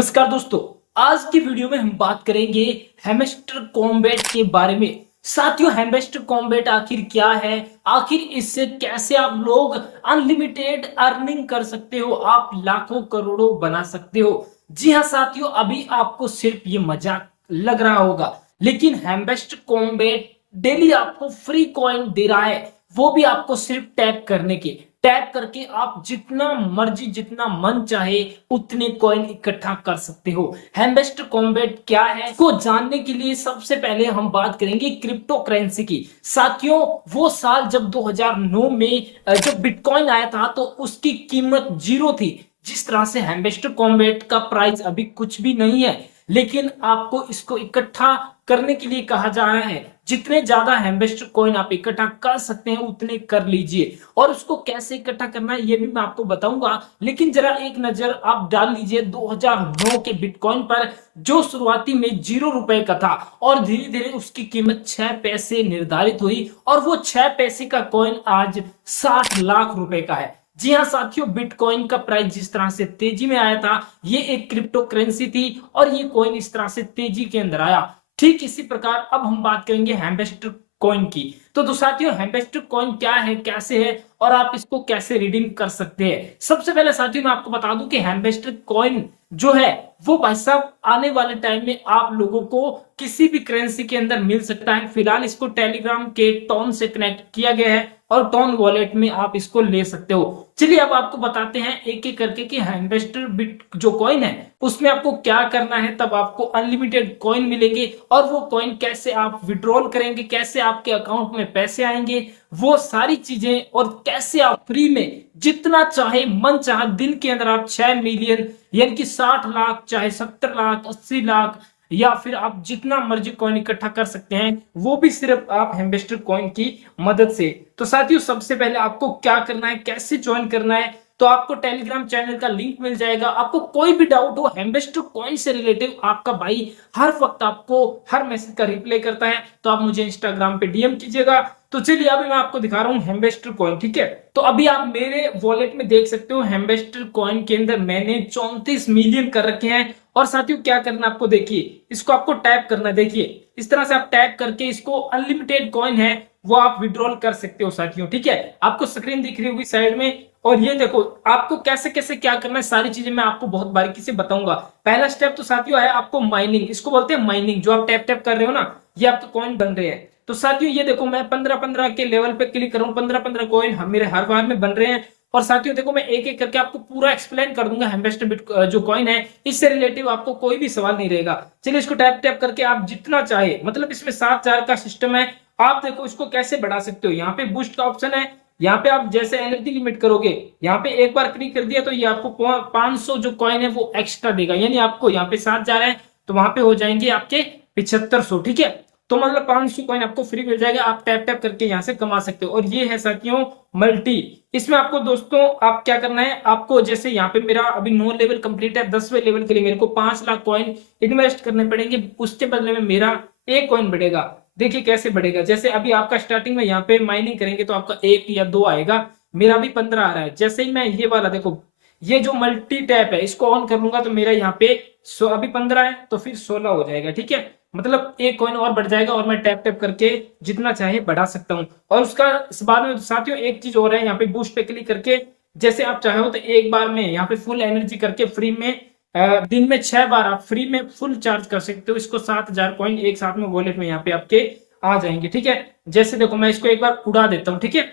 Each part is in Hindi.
नमस्कार दोस्तों। आज की वीडियो में हम बात करेंगे हैमस्टर कॉम्बैट के बारे में। साथियों, हैमस्टर कॉम्बैट आखिर क्या है, आखिर इससे कैसे आप लोग अनलिमिटेड अर्निंग कर सकते हो, आप लाखों करोड़ों बना सकते हो। जी हाँ साथियों, अभी आपको सिर्फ ये मजाक लग रहा होगा, लेकिन हैमस्टर कॉम्बैट डेली आपको फ्री कॉइन दे रहा है, वो भी आपको सिर्फ टैप करने के। टैप करके आप जितना मर्जी जितना मन चाहे उतने कॉइन इकट्ठा कर सकते हो। हैमस्टर कॉम्बैट क्या है, इसको जानने के लिए सबसे पहले हम बात करेंगे क्रिप्टो करेंसी की। साथियों, वो साल जब 2009 में जब बिटकॉइन आया था तो उसकी कीमत 0 थी। जिस तरह से हैमस्टर कॉम्बैट का प्राइस अभी कुछ भी नहीं है, लेकिन आपको इसको इकट्ठा करने के लिए कहा जा रहा है। जितने ज्यादा हैमस्टर कॉइन आप इकट्ठा कर सकते हैं उतने कर लीजिए, और उसको कैसे इकट्ठा करना है ये भी मैं आपको बताऊंगा। लेकिन जरा एक नजर आप डाल लीजिए 2009 के बिटकॉइन पर, जो शुरुआती में 0 रुपए का था और धीरे धीरे उसकी कीमत 6 पैसे निर्धारित हुई, और वो 6 पैसे का कॉइन आज 60 लाख रुपए का है। जी हाँ साथियों, बिटकॉइन का प्राइस जिस तरह से तेजी में आया था, ये एक क्रिप्टो करेंसी थी और ये कॉइन इस तरह से तेजी के अंदर आया। ठीक इसी प्रकार अब हम बात करेंगे हैमस्टर कॉइन की। तो साथियों, हैमस्टर कॉइन क्या है, कैसे है और आप इसको कैसे रिडीम कर सकते हैं। सबसे पहले साथियों मैं आपको बता दूं कि हैमस्टर कॉइन जो है वो भाई साहब आने वाले टाइम में आप लोगों को किसी भी करेंसी के अंदर मिल सकता है। फिलहाल इसको टेलीग्राम के टोन से कनेक्ट किया गया है और टोन वॉलेट में आप इसको ले सकते हो। चलिए अब आपको बताते हैं एक एक करके कि हैमस्टर बिट जो कॉइन है उसमें आपको क्या करना है, तब आपको अनलिमिटेड कॉइन मिलेंगे और वो कॉइन कैसे आप विड्रॉल करेंगे, कैसे आपके अकाउंट में पैसे आएंगे, वो सारी चीजें, और कैसे आप फ्री में जितना चाहे मन चाहे दिन के अंदर आप 6 मिलियन यानी कि 60 लाख चाहे 70 लाख 80 लाख या फिर आप जितना मर्जी कॉइन इकट्ठा कर सकते हैं, वो भी सिर्फ आप हैमस्टर कॉइन की मदद से। तो साथियों सबसे पहले आपको क्या करना है, कैसे ज्वाइन करना है, तो आपको टेलीग्राम चैनल का लिंक मिल जाएगा। आपको कोई भी डाउट हो हैमस्टर कॉइन से रिलेटिव, आपका भाई हर वक्त आपको हर मैसेज का रिप्लाई करता है, तो आप मुझे इंस्टाग्राम पे डीएम कीजिएगा। तो चलिए अभी मैं आपको दिखा रहा हूँ हैमस्टर कॉइन, ठीक है। तो अभी आप मेरे वॉलेट में देख सकते हो हैमस्टर कॉइन के अंदर मैंने 34 मिलियन कर रखे हैं। और साथियों क्या करना आपको, देखिए इसको आपको टैप करना, देखिए इस तरह से आप टैप करके इसको अनलिमिटेड कॉइन है वो आप विड्रॉल कर सकते हो साथियों, ठीक है। आपको स्क्रीन दिख रही होगी साइड में, और ये देखो आपको कैसे कैसे क्या करना है, सारी चीजें मैं आपको बहुत बारीकी से बताऊंगा। पहला स्टेप तो साथियों है आपको माइनिंग, इसको बोलते हैं माइनिंग। जो आप टैप टैप कर रहे हो ना, ये आपके कॉइन बन रहे हैं। तो साथियों ये देखो मैं 15-15 के लेवल पे क्लिक कर रहा हूँ, 15-15 कॉइन मेरे हर बार में बन रहे हैं। और साथियों देखो मैं एक एक करके आपको पूरा एक्सप्लेन कर दूंगा हैमस्टर बिट जो कॉइन है, इससे रिलेटिव आपको कोई भी सवाल नहीं रहेगा। चलिए इसको टैप टैप करके आप जितना चाहे, मतलब इसमें 7,000 का सिस्टम है। आप देखो इसको कैसे बढ़ा सकते हो, यहाँ पे बूस्ट का ऑप्शन है, यहाँ पे आप जैसे एनर्जी लिमिट करोगे, यहाँ पे एक बार क्लिक कर दिया तो ये आपको 500 जो कॉइन है वो एक्स्ट्रा देगा। यानी आपको यहाँ पे 7,000 है तो वहां पे हो जाएंगे आपके 7500, ठीक है। तो मतलब 500 कॉइन आपको फ्री मिल जाएगा, आप टैप टैप करके यहाँ से कमा सकते हो। और ये है साथियों मल्टी। इसमें आपको दोस्तों आप क्या करना है, आपको जैसे यहाँ पे मेरा अभी 9 लेवल कंप्लीट है, 10वें लेवल के लिए मेरे को 5 लाख कॉइन इन्वेस्ट करने पड़ेंगे, उसके बदले में मेरा 1 कॉइन बढ़ेगा। देखिए कैसे बढ़ेगा, जैसे अभी आपका स्टार्टिंग में यहाँ पे माइनिंग करेंगे तो आपका 1 या 2 आएगा, मेरा भी 15 आ रहा है। जैसे ही मैं ये वाला देखो, ये जो मल्टी टैप है इसको ऑन कर लूंगा तो मेरा यहाँ पे अभी 15 है तो फिर 16 हो जाएगा, ठीक है। मतलब 1 कॉइन और बढ़ जाएगा और मैं टैप टैप करके जितना चाहे बढ़ा सकता हूँ। और उसका इस बाद में साथियों एक चीज और है, यहाँ पे बूस्ट पे क्लिक करके जैसे आप चाहो तो एक बार में यहाँ पे फुल एनर्जी करके फ्री में दिन में 6 बार आप फ्री में फुल चार्ज कर सकते हो। इसको 7,000 कॉइन एक साथ में वॉलेट में यहाँ पे आपके आ जाएंगे, ठीक है। जैसे देखो मैं इसको एक बार उड़ा देता हूँ, ठीक है।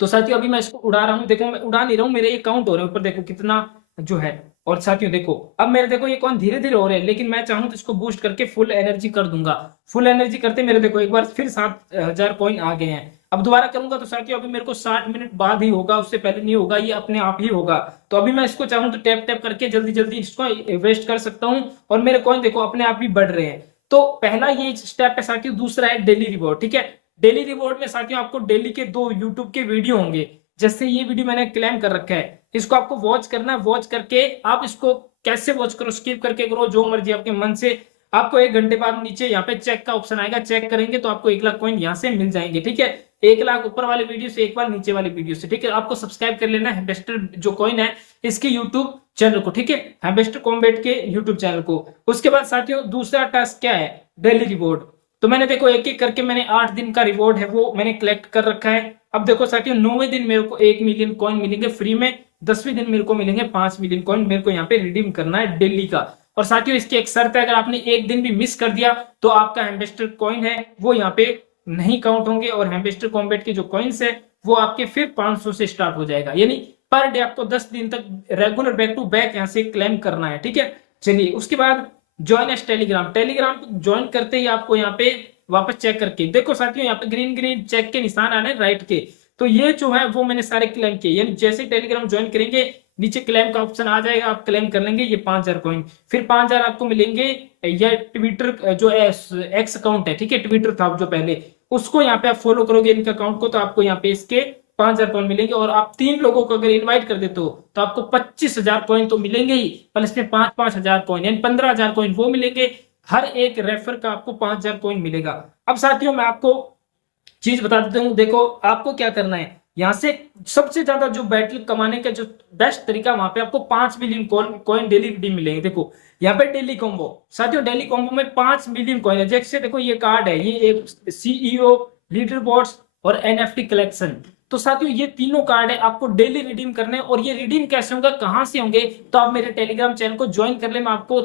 तो साथियों अभी मैं इसको उड़ा रहा हूँ, देखो मैं उड़ा नहीं रहा हूँ, मेरे ये काउंट हो रहे हैं ऊपर, देखो कितना जो है। और साथियों देखो अब मेरे देखो ये कौन धीरे धीरे हो रहे हैं, लेकिन मैं चाहूँ तो इसको बूस्ट करके फुल एनर्जी कर दूंगा। फुल एनर्जी करते मेरे देखो एक बार फिर 7,000 कॉइन आ गए हैं। अब दोबारा करूंगा तो साथियों अभी मेरे को 60 मिनट बाद ही होगा, उससे पहले नहीं होगा, ये अपने आप ही होगा। तो अभी मैं इसको चाहूँ तो टैप टैप करके जल्दी जल्दी इसको वेस्ट कर सकता हूँ और मेरे कॉइन देखो अपने आप ही बढ़ रहे हैं। तो पहला ये स्टेप है साथियों। दूसरा है डेली रिवॉर्ड, ठीक है। डेली रिवॉर्ड में साथियों आपको डेली के 2 यूट्यूब के वीडियो होंगे। जैसे ये वीडियो मैंने क्लेम कर रखा है, इसको आपको वॉच करना है। वॉच करके आप इसको कैसे वॉच करो, स्किप करके करो, जो मर्जी आपके मन से। आपको 1 घंटे बाद नीचे यहाँ पे चेक का ऑप्शन आएगा, चेक करेंगे तो आपको 1 लाख कॉइन यहाँ से मिल जाएंगे, ठीक है। 1 लाख ऊपर वाले वीडियो से, 1 बार नीचे वाले वीडियो से, ठीक है। आपको सब्सक्राइब कर लेना है हैमस्टर जो कॉइन है इसके यूट्यूब चैनल को, ठीक है, हैमस्टर कॉम्बैट के यूट्यूब चैनल को। उसके बाद साथियों दूसरा टास्क क्या है, डेली रिवॉर्ड। तो मैंने देखो एक एक करके मैंने 8 दिन का रिवॉर्ड है वो मैंने कलेक्ट कर रखा है। अब देखो साथियों 9वें दिन मेरे को 1 मिलियन कॉइन मिलेंगे फ्री में, 10वें दिन मेरे को मिलेंगे 5 मिलियन कॉइन, मेरे को यहाँ पे रिडीम करना है डेली का। और साथियों इसकी एक शर्त है, अगर आपने एक दिन भी मिस कर दिया तो आपका हैमस्टर कॉइन है वो यहाँ पे नहीं काउंट होंगे, और हैमस्टर कॉम्बैट के जो कॉइन्स है वो आपके फिर 500 से स्टार्ट हो जाएगा, यानी पर डे आपको 10 दिन तक रेगुलर बैक टू बैक यहाँ से क्लेम करना है, ठीक है। चलिए उसके बाद join us Telegram. Telegram join करते ही आपको यहाँ पे वापस चेक करके देखो साथियों यहाँ पे ग्रीन ग्रीन चेक के निशान आ रहे हैं राइट के, तो ये जो है वो मैंने सारे क्लेम किए, यानी जैसे टेलीग्राम ज्वाइन करेंगे नीचे क्लेम का ऑप्शन आ जाएगा, आप क्लेम कर लेंगे ये 5000 कॉइन, फिर 5000 आपको मिलेंगे। या ट्विटर जो एक्स अकाउंट है, ठीक है, ट्विटर था जो पहले, उसको यहाँ पे आप फॉलो करोगे इनके अकाउंट को, तो आपको यहाँ पे इसके 5000 कॉइन मिलेंगे। और आप 3 लोगों को अगर इनवाइट कर देते हो तो आपको 25,000 कॉइन तो मिलेंगे ही, प्लस में 5,000 कॉइन यानी 15,000 कॉइन वो मिलेंगे। हर एक रेफर का आपको 5000 कॉइन मिलेगा। अब साथियों मैं आपको चीज बता देता हूँ, देखो आपको क्या करना है, यहाँ से सबसे ज्यादा जो बैटल कमाने का जो बेस्ट तरीका, वहां पे आपको 5 मिलियन कॉइन डेली रिडीम मिलेंगे। देखो यहाँ पे डेली कॉम्बो, साथियों डेली कॉम्बो में 5 मिलियन कॉइन है। जैसे देखो ये कार्ड है, ये एक सीईओ, लीडर बोर्ड्स और एनएफटी कलेक्शन, तो साथियों ये तीनों कार्ड है आपको डेली रिडीम करने। और ये रिडीम कैसे होगा, कहां से होंगे, तो आप मेरे टेलीग्राम चैनल को ज्वाइन कर ले, मैं आपको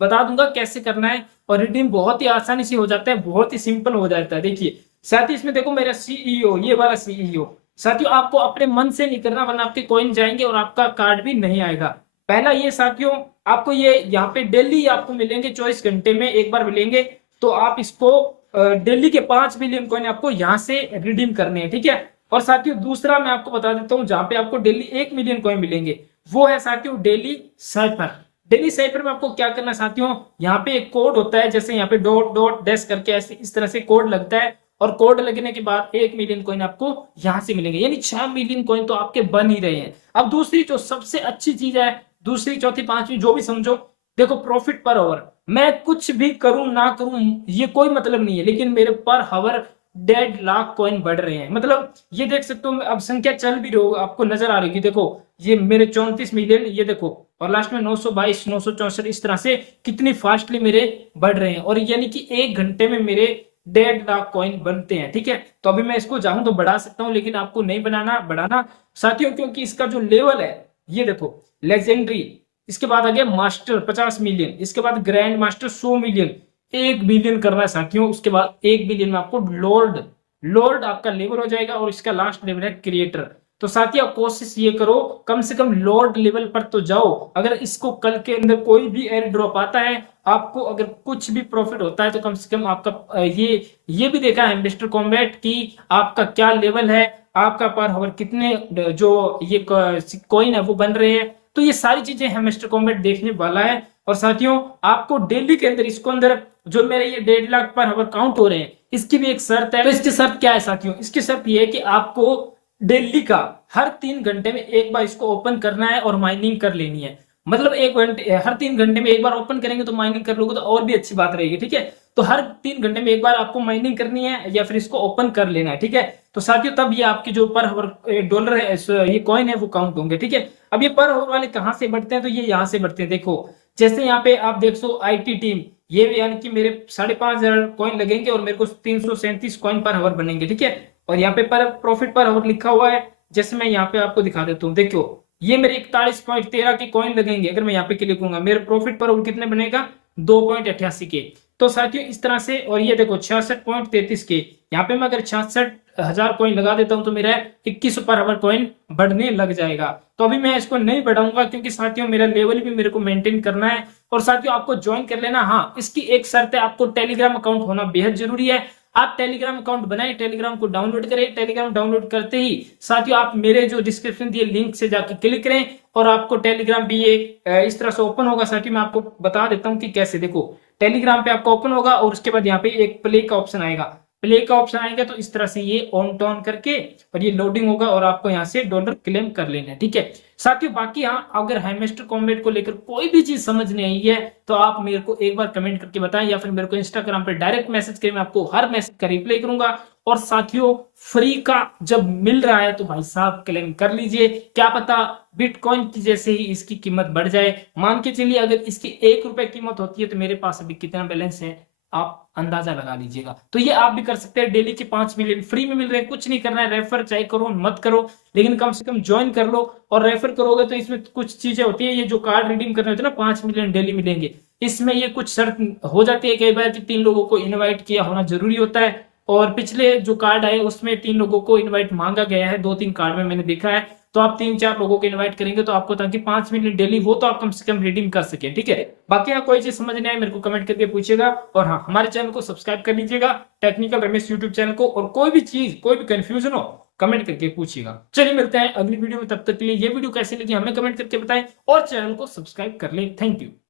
बता दूंगा कैसे करना है। और रिडीम बहुत ही आसानी से हो जाता है, बहुत ही सिंपल हो जाता है। देखिए साथ ही इसमें देखो मेरा सीईओ, ये वाला सीईओ, साथियों आपको अपने मन से नहीं करना वरना आपके कॉइन जाएंगे और आपका कार्ड भी नहीं आएगा। पहला ये साथियों आपको ये यहाँ पे डेली आपको मिलेंगे, 24 घंटे में एक बार मिलेंगे, तो आप इसको डेली के 5 मिलियन कॉइन आपको यहाँ से रिडीम करने हैं, ठीक है। और साथियों दूसरा मैं आपको बता देता हूँ जहां पे आपको डेली 1 मिलियन कॉइन मिलेंगे, वो है साथियों डेली साइफर। डेली साइफर में आपको क्या करना है साथियों, यहाँ पे एक कोड होता है, जैसे यहाँ पे डॉट डॉट डैश करके ऐसे इस तरह से कोड लगता है, और कोड लगने के बाद 1 मिलियन कॉइन आपको यहाँ से मिलेंगे, यानी 6 मिलियन कॉइन तो आपके बन ही रहे हैं। अब दूसरी जो सबसे अच्छी चीज है, दूसरी चौथी पांचवी जो भी समझो, देखो प्रॉफिट पर आवर, मैं कुछ भी करूं ना करूं ये कोई मतलब नहीं है, लेकिन मेरे पर हावर 1.5 लाख कॉइन बढ़ रहे हैं। मतलब ये देख सकते हो, अब संख्या चल भी रही हो आपको नजर आ रही है, देखो ये मेरे 34 मिलियन, ये देखो, और लास्ट में 922 964 इस तरह से कितनी फास्टली मेरे बढ़ रहे हैं। और यानी कि 1 घंटे में मेरे 1.5 लाख कॉइन बनते हैं, ठीक है। तो अभी मैं इसको चाहूं तो बढ़ा सकता हूं, लेकिन आपको नहीं बढ़ाना साथियों, क्योंकि इसका जो लेवल है ये देखो लेजेंडरी, इसके बाद आ गया मास्टर 50 मिलियन, इसके बाद ग्रैंड मास्टर 100 मिलियन, 1 बिलियन करना है साथियों। उसके बाद 1 बिलियन में आपको लॉर्ड आपका लेवल हो जाएगा, और इसका लास्ट लेवल है क्रिएटर। तो साथियों कोशिश ये करो कम से कम लॉर्ड लेवल पर तो जाओ। अगर इसको कल के अंदर कोई भी एयर ड्रॉप आता है, आपको अगर कुछ भी प्रॉफिट होता है, तो कम से कम आपका ये भी देखा है हैमस्टर कॉम्बैट की आपका क्या लेवल है, आपका पर हावर कितने जो ये कॉइन है वो बन रहे हैं। तो ये सारी चीजें हैमस्टर कॉम्बैट देखने वाला है। और साथियों आपको डेली के अंदर इसको अंदर जो मेरे ये 1.5 लाख पर हावर काउंट हो रहे हैं, इसकी भी एक शर्त है। तो इसकी शर्त क्या है साथियों, इसकी शर्त ये है कि आपको डेली का हर 3 घंटे में एक बार इसको ओपन करना है और माइनिंग कर लेनी है। मतलब 1 घंटे हर 3 घंटे में एक बार ओपन करेंगे तो माइनिंग कर लोगे तो और भी अच्छी बात रहेगी, ठीक है। तो हर 3 घंटे में एक बार आपको माइनिंग करनी है या फिर इसको ओपन कर लेना है, ठीक है। तो साथियों तब ये आपके जो पर हावर डॉलर है, ये कॉइन है, वो काउंट होंगे, ठीक है। अब ये पर हावर वाले कहाँ से बढ़ते हैं, तो ये यहाँ से बढ़ते हैं। देखो जैसे यहाँ पे आप देख सो आईटी टीम, ये यानी कि मेरे 5,500 कॉइन लगेंगे और मेरे को 337 कॉइन पर हावर बनेंगे, ठीक है। और यहाँ पे पर प्रॉफिट पर हावर लिखा हुआ है, जैसे मैं यहाँ पे आपको दिखा देता हूँ, देखो ये मेरे 41.13 के कॉइन लगेंगे। अगर मैं यहाँ पे क्लिक करूंगा मेरे प्रॉफिट पर हावर कितने बनेगा, 2.88 के। तो साथियों इस तरह से, और ये देखो 66.33 के, यहाँ पे मैं अगर 66,000 कॉइन लगा देता हूँ तो मेरा 21 पर हावर कॉइन बढ़ने लग जाएगा। तो अभी मैं इसको नहीं बढ़ाऊंगा क्योंकि साथियों मेरा लेवल भी मेरे को मेंटेन करना है। और साथियों आपको ज्वाइन कर लेना, हाँ इसकी एक शर्त है, आपको टेलीग्राम अकाउंट होना बेहद जरूरी है। आप टेलीग्राम अकाउंट बनाएं, टेलीग्राम को डाउनलोड करें, टेलीग्राम डाउनलोड करते ही साथियों आप मेरे जो डिस्क्रिप्शन दिए लिंक से जाकर क्लिक करें और आपको टेलीग्राम भी ये इस तरह से ओपन होगा। साथियों मैं आपको बता देता हूं कि कैसे। देखो टेलीग्राम पे आपका ओपन होगा और उसके बाद यहाँ पे एक प्ले का ऑप्शन आएगा, प्ले का ऑप्शन आएगा तो इस तरह से ये ऑन टॉन करके और ये लोडिंग होगा और आपको यहाँ से डॉलर क्लेम कर लेना है। ठीक है साथियों, बाकी हाँ अगर हैमस्टर कॉम्बैट को लेकर कोई भी चीज समझ नहीं आई है तो आप मेरे को एक बार कमेंट करके बताएं या फिर मेरे को इंस्टाग्राम पे डायरेक्ट मैसेज करें, मैं आपको हर मैसेज का रिप्लाई करूंगा। और साथियों फ्री का जब मिल रहा है तो भाई साहब क्लेम कर लीजिए, क्या पता बिटकॉइन की जैसे ही इसकी कीमत बढ़ जाए। मान के चलिए अगर इसकी 1 रुपए कीमत होती है तो मेरे पास अभी कितना बैलेंस है आप अंदाजा लगा लीजिएगा। तो ये आप भी कर सकते हैं, डेली के 5 मिलियन फ्री में मिल रहे हैं, कुछ नहीं करना है, रेफर चाहे करो मत करो लेकिन कम से कम ज्वाइन कर लो। और रेफर करोगे तो इसमें कुछ चीजें होती है, ये जो कार्ड रिडीम करने होते हैं ना 5 मिलियन डेली मिलेंगे, इसमें ये कुछ शर्त हो जाती है कई बार कि 3 लोगों को इनवाइट किया होना जरूरी होता है। और पिछले जो कार्ड आए उसमें 3 लोगों को इनवाइट मांगा गया है, 2-3 कार्ड में मैंने देखा है। तो आप 3-4 लोगों को इनवाइट करेंगे तो आपको, ताकि 5 मिनट डेली हो तो आप कम से कम रिडीम कर सके। ठीक है बाकी यहाँ कोई चीज समझ नहीं आए मेरे को कमेंट करके पूछिएगा। और हाँ हमारे चैनल को सब्सक्राइब कर लीजिएगा, टेक्निकल रमेश यूट्यूब चैनल को। और कोई भी चीज कोई भी कंफ्यूजन हो कमेंट करके पूछिएगा। चलिए मिलते हैं अगली वीडियो में, तब तक के लिए ये वीडियो कैसी लगी हमें कमेंट करके बताएं और चैनल को सब्सक्राइब कर लें। Thank you.